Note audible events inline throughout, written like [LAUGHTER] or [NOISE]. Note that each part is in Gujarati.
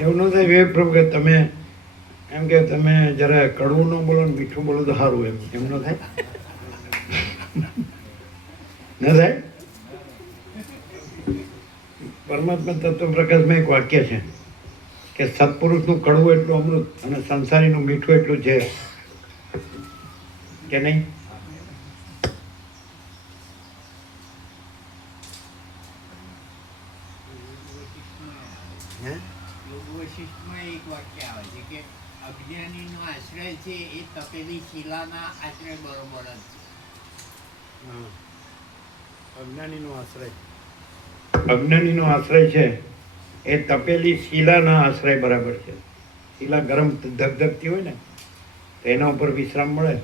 એવું ન થાય વિવેક પ્રભુ કે તમે એમ કે તમે જરા કડવું ન બોલો ને મીઠું બોલો તો સારું એમ. એમ ન થાય? ન થાય? પરમાત્મા તત્વ પ્રકાશમાં એક વાક્ય છે કે સત્પુરુષનું કડવું એટલું અમૃત અને સંસારીનું મીઠું એટલું છે કે નહીં હે યોગ વશિષ્ઠમાં એક વાક્ય આવે છે કે અજ્ઞાનીનો આશ્રય છે એ તપેલી શિલાના આશ્રય બરોબર જ છે. અજ્ઞાનીનો આશ્રય. અજ્ઞાનીનો આશ્રય છે એ તપેલી શિલાના આશ્રય બરાબર છે. શિલા ગરમ ધગધગતી હોય ને તો એના ઉપર વિશ્રામ મળે.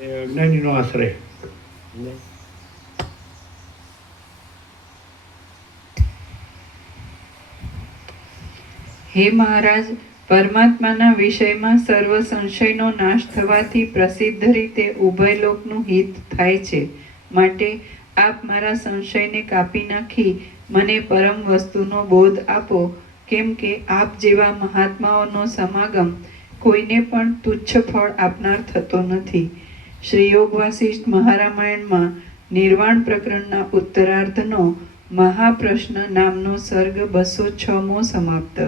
એ અજ્ઞાનીનો આશ્રય. હે મહારાજ, પરમાત્માના વિષયમાં સર્વ સંશયનો નાશ થવાથી પ્રસિદ્ધ રીતે ઉભય લોકનું હિત થાય છે. માટે આપ મારા સંશયને કાપી નાખી મને પરમ વસ્તુનો બોધ આપો, કેમ કે આપ જેવા મહાત્માઓનો સમાગમ કોઈને પણ તુચ્છ ફળ આપનાર થતો નથી. શ્રી યોગ વાસિષ્ઠ મહારામાયણમાં નિર્વાણ પ્રકરણના ઉત્તરાર્ધનો મહાપ્રશ્ન નામનો સર્ગ બસો છમો સમાપ્ત.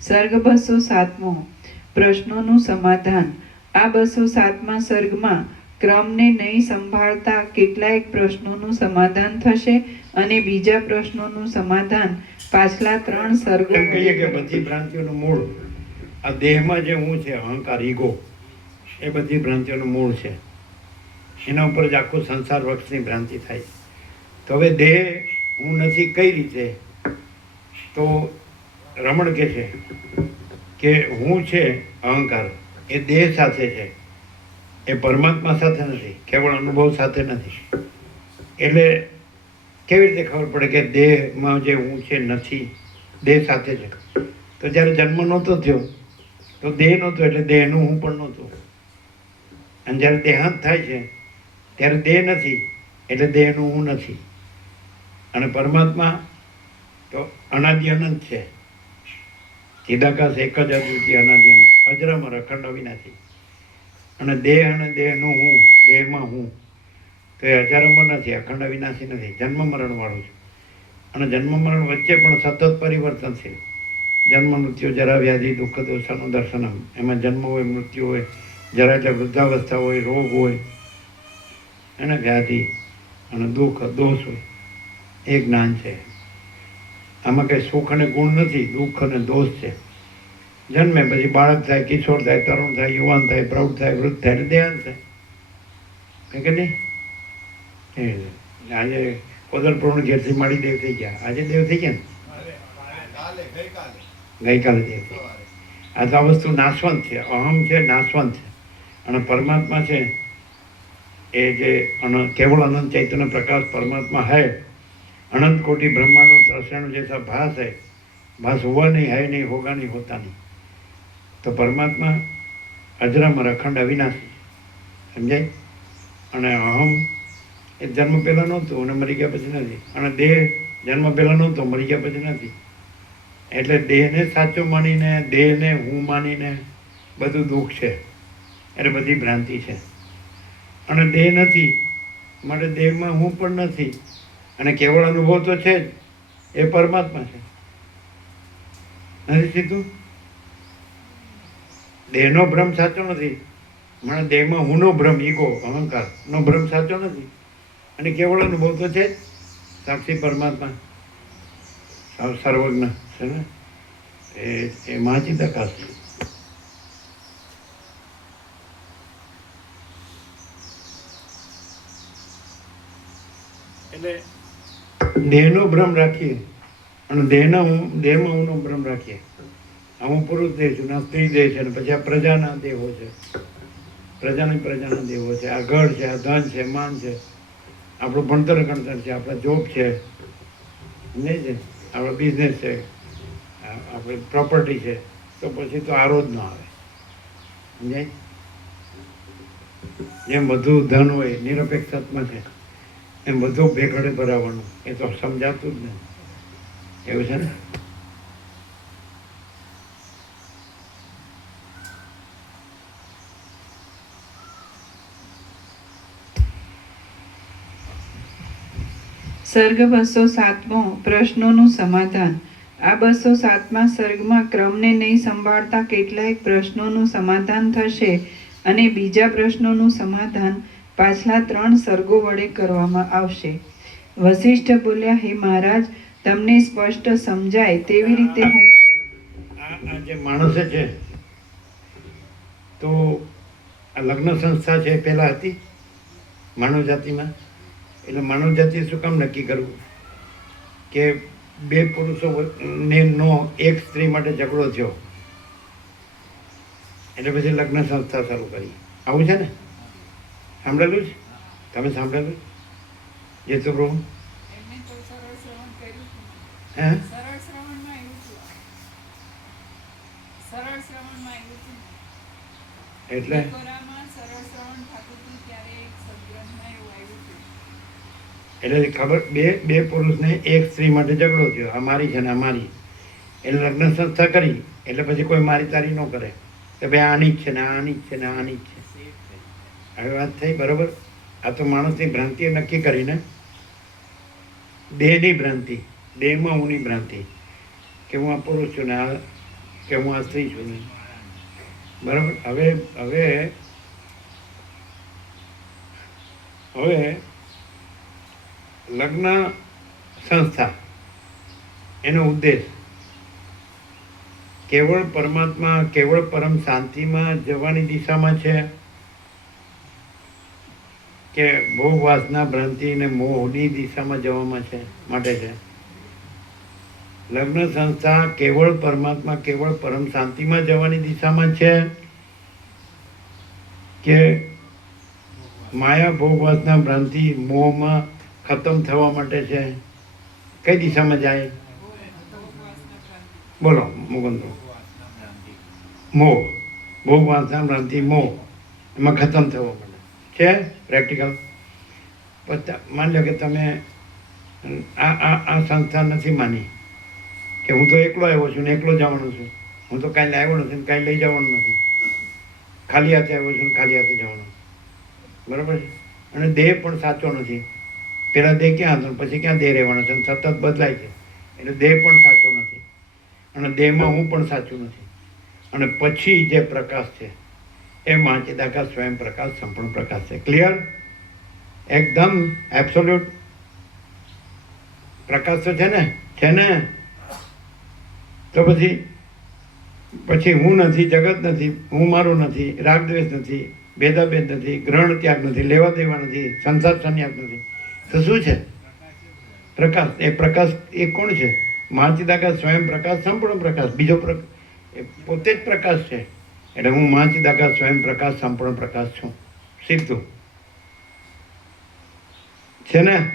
સર્ગ બસો સાતમો. પ્રશ્નોનું સમાધાન. આ બસો સાતમા સર્ગમાં ક્રમને નહીં સંભાળતા કેટલાય પ્રશ્નોનું સમાધાન થશે અને બીજા પ્રશ્નોનું સમાધાન પાછલા ત્રણ સર્ગો કહીએ કે બધી ભ્રાંતિઓનું મૂળ આ દેહમાં જે હું છે અહંકાર ઈગો એ બધી ભ્રાંતિઓનું મૂળ છે. એના ઉપર જ આખું સંસાર વક્ષની ભ્રાંતિ થાય. તો હવે દેહ હું નથી કઈ રીતે તો રમણ કે છે કે હું છે અહંકાર. એ દેહ સાથે છે. એ પરમાત્મા સાથે નથી, કેવળ અનુભવ સાથે નથી. એટલે કેવી રીતે ખબર પડે કે દેહમાં જે હું છે નથી, દેહ સાથે છે? તો જ્યારે જન્મ નહોતો થયો, તો દેહ નહોતો, એટલે દેહનું હું પણ નહોતું. અને જ્યારે દેહાંત થાય છે, ત્યારે દેહ નથી, એટલે દેહનું હું નથી. અને પરમાત્મા તો અનાદિ અનંત છે. ચિદાકાશ એક જ અદ્વિતીય અનાદિ અનંત અજરામર અખંડ અવિનાશી. અને દેહ અને દેહનું હું, દેહમાં હું. તો એ અજરામર નથી અખંડ અવિનાશી નથી. જન્મ મરણ વાળું છે. અને જન્મ મરણ વચ્ચે પણ સતત પરિવર્તન છે. જન્મ મૃત્યુ, જરા વ્યાધિ, દુઃખ, દોષાનું દર્શન એમાં. જન્મ હોય, મૃત્યુ હોય જરા એટલે વૃદ્ધાવસ્થા હોય, રોગ હોય અને વ્યાધિ અને દુઃખ, દોષ હોય. એ જ્ઞાન છે. આમાં કંઈ સુખ અને ગુણ નથી, દુઃખ અને દોષ છે. જન્મે પછી બાળક થાય, કિશોર થાય, તરુણ થાય, યુવાન થાય, પ્રૌઢ થાય, વૃદ્ધ થાય દેહાંત થાય. કે નહીં? એ આજે કોદરપુરણ ઘેરથી માળી દેવ થઈ ગયા. આજે દેવ થઈ ગયા ને? ગઈકાલે દેવ આ તો આ વસ્તુ નાશવંત છે, અહમ છે, નાશવંત છે. અને પરમાત્મા છે, એ જે અન, કેવળ અનંત ચૈતન્ય પ્રકાશ પરમાત્મા હૈ अनंत कोटि ब्रह्मांडों त्रिसरण जैसा भास है भास हुआ नहीं है नहीं होगा नहीं होता नहीं તો પરમાત્મા અજરામર અખંડ અવિનાશી સમજાય અને અહમ એ જન્મ પહેલાં નહોતું અને મરી ગયા પછી નથી અને દેહ જન્મ પહેલાં નહોતો મરી ગયા પછી નથી એટલે દેહને સાચો માનીને દેહને હું માનીને બધું દુઃખ છે એટલે બધી ભ્રાંતિ છે અને દેહ નથી માટે દેહમાં હું પણ નથી અને કેવળ અનુભવ તો છે જ. એ પરમાત્મા છે. નથી સીધું? દેહનો ભ્રમ સાચો નથી. મને દેહમાં હુંનો ભ્રમ, ઈગો, અહંકાર નો ભ્રમ સાચો નથી. અને કેવળ અનુભવ તો છે જ. સાક્ષી પરમાત્મા. સર્વજ્ઞ છે ને? એ એ મહાચિદાકાશ છે એટલે દેહનો ભ્રમ રાખીએ. અને દેહના હું, દેહમાં હુંનો ભ્રમ રાખીએ. હું પુરુષ દેહ છું, ના સ્ત્રી દેહ છે, અને પછી આ પ્રજાના દેહો છે. પ્રજાની પ્રજાના દેહો છે. આ ઘર છે, આ ધન છે, માન છે. આપણું ભણતર ગણતર છે, આપણા જોબ છે. નહીં છે આપણો બિઝનેસ છે આપણી પ્રોપર્ટી છે, તો પછી તો આરો જ ન આવે. સમજાય જેમ વધુ ધન હોય, નિરપેક્ષ તત્વ છે. એ બધું ભેગડે ભરાવાનું. એ તો સમજાતું જ નહીં. એવું છે ને? સર્ગ બસો સાતમો પ્રશ્નોનું સમાધાન. આ બસો સાતમા સર્ગમાં ક્રમને નહીં સંભાળતા કેટલાય પ્રશ્નોનું સમાધાન થશે અને બીજા પ્રશ્નોનું સમાધાન પાછલા ત્રણ સર્ગો વડે કરવામાં આવશે. વશિષ્ઠ બોલ્યા, હે મહારાજ, તમને સ્પષ્ટ સમજાય તેવી રીતે આ જે માણસ છે, તો આ લગ્ન સંસ્થા છે પહેલાં હતી માનવ જાતિમાં એટલે માનવ જાતિ શું કામ નક્કી કરવું કે બે પુરુષો ને નો એક સ્ત્રી માટે ઝઘડો થયો. એટલે પછી લગ્ન સંસ્થા શરૂ કરી. આવું છે ને? સાંભળેલું છે તમે સાંભળેલું જે? તો પ્રભુ. હે. એટલે. એટલે ખબર બે બે પુરુષને એક સ્ત્રી માટે ઝઘડો થયો. આ મારી છે ને આ મારી. એટલે લગ્ન સંસ્થા કરી. એટલે પછી કોઈ મારી તારી ન કરે. કે ભાઈ આની જ છે ને આની જ છે ને આની જ છે. હવે વાત થઈ, બરોબર? આ તો માણસની ભ્રાંતિએ નક્કી કરીને. દેહની ભ્રાંતિ, દેહમાં હુંની ભ્રાંતિ, કે હું આ પુરુષ છું ને આ, કે હું આ સ્ત્રી છું ને. બરાબર? હવે હવે હવે લગ્ન સંસ્થા, એનો ઉદ્દેશ કેવળ પરમાત્મા, કેવળ પરમ શાંતિમાં જવાની દિશામાં છે? કે ભોગ વાસના ભ્રાંતિ અને મોહની દિશામાં જવામાં છે, માટે છે. લગ્ન સંસ્થા કેવળ પરમાત્મા, કેવળ પરમ શાંતિમાં જવાની દિશામાં છે કે માયા ભોગવાસના ભ્રાંતિ મોહમાં ખતમ થવા માટે છે? કઈ દિશામાં જાય? બોલો, મુકુંદો. મોહ. ભોગવાસના ભ્રાંતિ મોહ. એમાં ખતમ થવા માટે છે? પ્રેક્ટિકલ માની લો કે તમે, આ આ આ સંસ્થા નથી માની. કે હું તો એકલો આવ્યો છું ને એકલો જવાનો છું. હું તો કાંઈ લાવ્યો નથી કાંઈ લઈ જવાનું નથી. ખાલી હાથે આવ્યો છું ને ખાલી હાથે જવાનો. બરાબર છે? અને દેહ પણ સાચો નથી. પહેલાં દેહ ક્યાં હતો પછી ક્યાં દેહ રહેવાનો છે? અને સતત બદલાય છે. એટલે દેહ પણ સાચો નથી. અને દેહમાં હું પણ સાચું નથી. અને પછી જે પ્રકાશ છે એ મહાચિદાકાશ સ્વયં પ્રકાશ, સંપૂર્ણ પ્રકાશ છે. ક્લિયર એકદમ એબ્સોલ્યુટ પ્રકાશ તો છે ને છે ને? તો પછી પછી હું નથી, જગત નથી, હું મારું નથી રાગ દ્વેષ નથી, ભેદાભેદ નથી, ગ્રહણ ત્યાગ નથી, લેવા દેવા નથી, સંસાર સંન્યાસ નથી. તો શું છે? પ્રકાશ. એ પ્રકાશ એ કોણ છે? મહાચિદાકાશ સ્વયં પ્રકાશ, સંપૂર્ણ પ્રકાશ. બીજો પોતે જ પ્રકાશ છે. એટલે હું મહાચિદાકાશ સ્વયં પ્રકાશ, સંપૂર્ણ પ્રકાશ છું. સીધું. છે ને?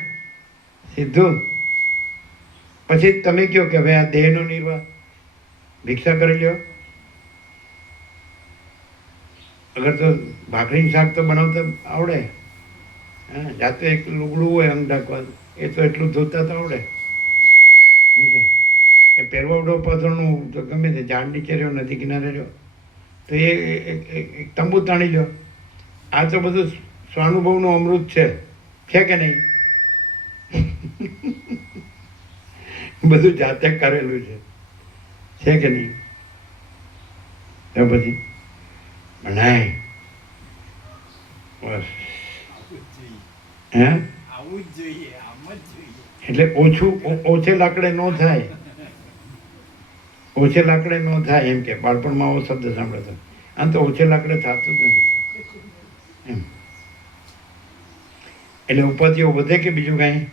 સીધું. પછી તમે કહો કે હવે આ દેહનો નિર્વાહ. ભિક્ષા કરી લ્યો. અગર તો ભાખરીનું શાક તો બનાવતા આવડે. હા, જાતે એક લુગડું હોય અંગ ઢાંકવાનું એ તો એટલું ધોતા તો આવડે. સમજે એ પહેરવાવડો પાથરનું તો ગમે તે ઝાડ નીચે રહ્યો, નદી કિનારે રહ્યો. તો એ એક તંબુ તાણી લો. આ તો બધું સ્વાનુભવનું અમૃત છે. છે કે નહીં? [LAUGHS] બધું જાતે કરેલું છે. છે કે નહીં? તો પછી? નહીં. બસ. હે આવું જ જોઈએ. આમ જ જોઈએ. એટલે ઓછું ઓછે લાકડે ન થાય. ઓછે લાકડે ન થાય એમ કે, બાળપણમાં આવો શબ્દ સાંભળતો. આમ તો ઓછે લાકડે થતું જ નથી. એમ. એટલે ઉપાધિઓ વધે કે બીજું કાંઈ?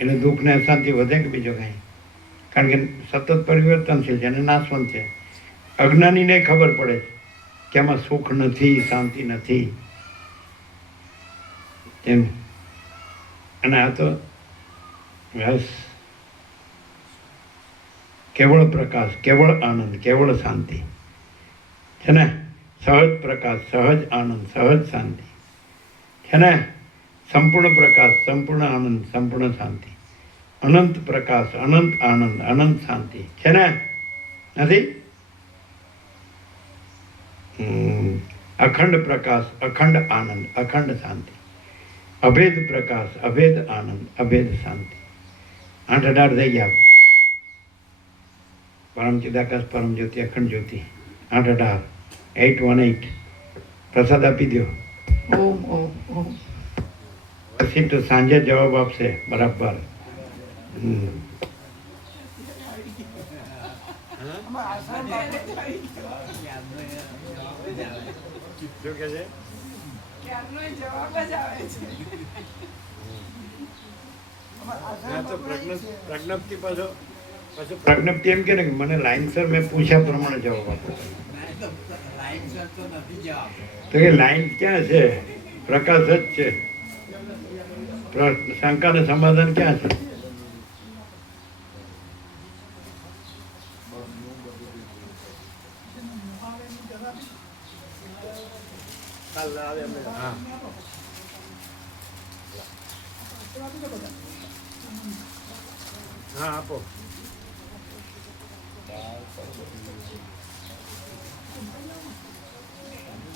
એટલે દુઃખ ને અશાંતિ વધે કે બીજું કાંઈ? કારણ કે સતત પરિવર્તનશીલ છે અને નાશવંત છે. અજ્ઞાનીને ખબર પડે કે આમાં સુખ નથી, શાંતિ નથી. એમ. અને આ તો બસ કેવળ પ્રકાશ, કેવળ આનંદ, કેવળ શાંતિ. છે ને? સહજ પ્રકાશ, સહજ આનંદ, સહજ શાંતિ. છે ને? સંપૂર્ણ પ્રકાશ, સંપૂર્ણ આનંદ, સંપૂર્ણ શાંતિ. અનંત પ્રકાશ, અનંત આનંદ, અનંત શાંતિ. છે ને? નથી. અખંડ પ્રકાશ, અખંડ આનંદ, અખંડ શાંતિ. અભેદ પ્રકાશ, અભેદ આનંદ, અભેદ શાંતિ. આઠ અઢાર થઈ ગયા. પરમ ચિદાકાશ પરમ જ્યોતિ અખંડ જ્યોતિ. આઠ અઢાર. એટ વન એટ પ્રસાદ આપી દો ઓમ ઓમ ઓમ. પછી તો સાંજે જવાબ આપશે બરાબર. પ્રજ્ઞપ્તિ પાછો. પાછો પ્રજ્ઞપ્તિ એમ કે મને લાઈનસર મેં પૂછ્યા પ્રમાણે જવાબ આપો. તો કે લાઈન ક્યાં છે? પ્રકાશ જ છે. શંકાનું સમાધાન ક્યાં છે? હા હા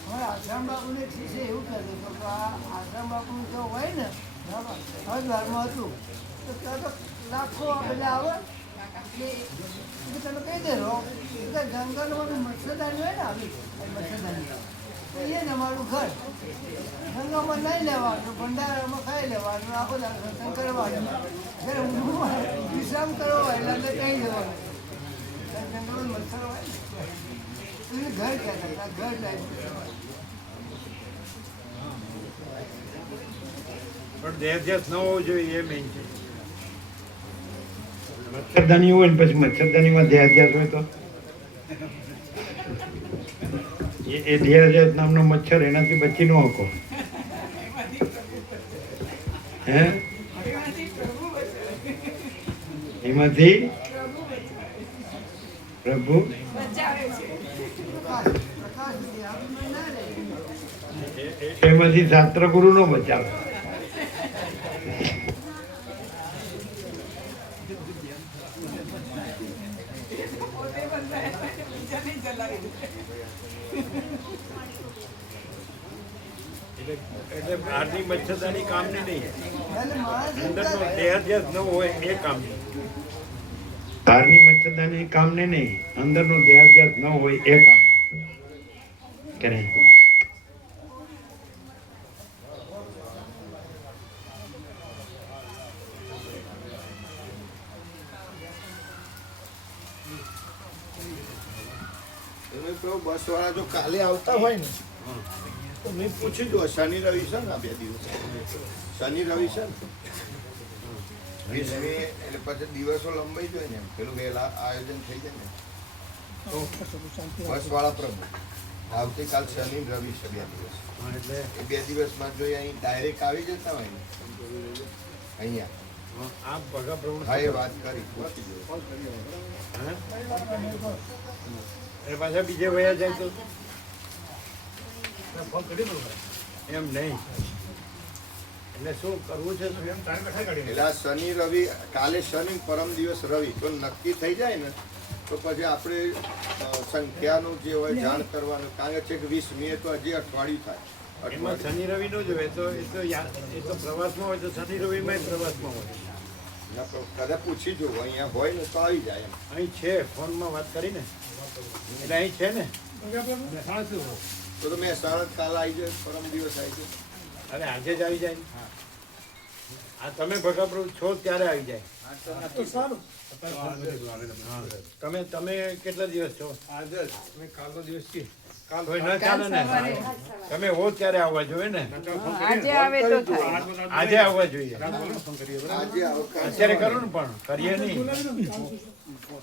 હવે આશ્રમ બાપુને શિષ્ય એવું હતો કે આશ્રમ બાપુ જો હોય ને, બરાબર હરિદ્વારમાં હતું. કહી હોય ને આવી મચ્છરદાની એ જ અમારું ઘર. ગંગામાં નહીં લેવાનું, ભંડારામાં ખાઈ લેવાનું, આખો સત્સંગ કરવાનું. વિશ્રામ કરવો એટલે અંદર કહી જંગલમાં હોય ને ઘર પણ દેહધ્યાસ ન હોવો જોઈએ એ મેઇન છે. મચ્છરદાની હોય ને પછી મચ્છરદાનીમાં દેહાધ્યાસ હોય તો? એ દેહાધ્યાસ નામનો મચ્છર એનાથી બચી ન શકો. હે? એમાંથી પ્રભુ બચાવે એમાંથી પ્રભુ બચાવે પ્રભુ બચાવે છે પ્રકાશ પ્રકાશ જે આપણે ના રહે એ- એ- એમાંથી શાસ્ત્ર ગુરુ નો બચાવે. એટલે બહારની મચ્છરદાની કામની નહીં. અંદરનો દેહ જે ન હોય એ કામની. બહારની મચ્છરદાની કામને નહીં, અંદરનો દેહાધ્યાસ ન હોય એ કામ. કરે. બસ વાળા જો કાલે આવતા હોય ને, તો મેં પૂછી જો શનિ રવિ છે ને બે દિવસ. શનિ રવિ છે ને? એટલે પછી દિવસો લંબાઈ જાય ને એમ. પેલું વહેલા આયોજન થઈ જાય ને બસ વાળા પ્રભુ. આવતીકાલ શનિ રવિ છે બે દિવસ. એ બે દિવસમાં જોઈએ અહીં ડાયરેક્ટ આવી જતા હોય ને અહીંયા. હા, આ ભગા પ્રભુ હા એ વાત કરી? એ પાછા બીજે વયા જાય તો? એમ નહીં. એટલે શું કરવું છે શું એમ ટાઈમ બેઠા કાઢી એટલે શનિ રવિ કાલે શનિ પરમ દિવસ રવિ. તો નક્કી થઈ જાય ને તો પછી આપણે સંખ્યાનું જે હોય જાણ કરવાનું. કારણ કે છે કે વીસ મે તો હજી અઠવાડિયું થાય. એમાં શનિ રવિ નો જ હોય તો એ તો એ તો પ્રવાસમાં હોય તો શનિ રવિમાં પ્રવાસમાં હોય. કદાચ પૂછી જુઓ અહીંયા હોય ને તો આવી જાય એમ. અહીં છે ફોનમાં વાત કરીને. એટલે અહીં છે ને. તો તો મહેસાણા કાલ કાલે આવી જાય પરમ દિવસ આવી જાય. અરે આજે જ આવી જાય. આ તમે ભગા પ્રભુ છો ત્યારે આવી જાય. તમે તમે કેટલા દિવસ છો? કાલનો દિવસ છીએ. કાલ હોય ને તમે હો ત્યારે આવવા જોઈએ ને? આજે આવે તો થાય. આજે આવવા જોઈએ. આજે અત્યારે કરો ને પણ કરીએ નહીં.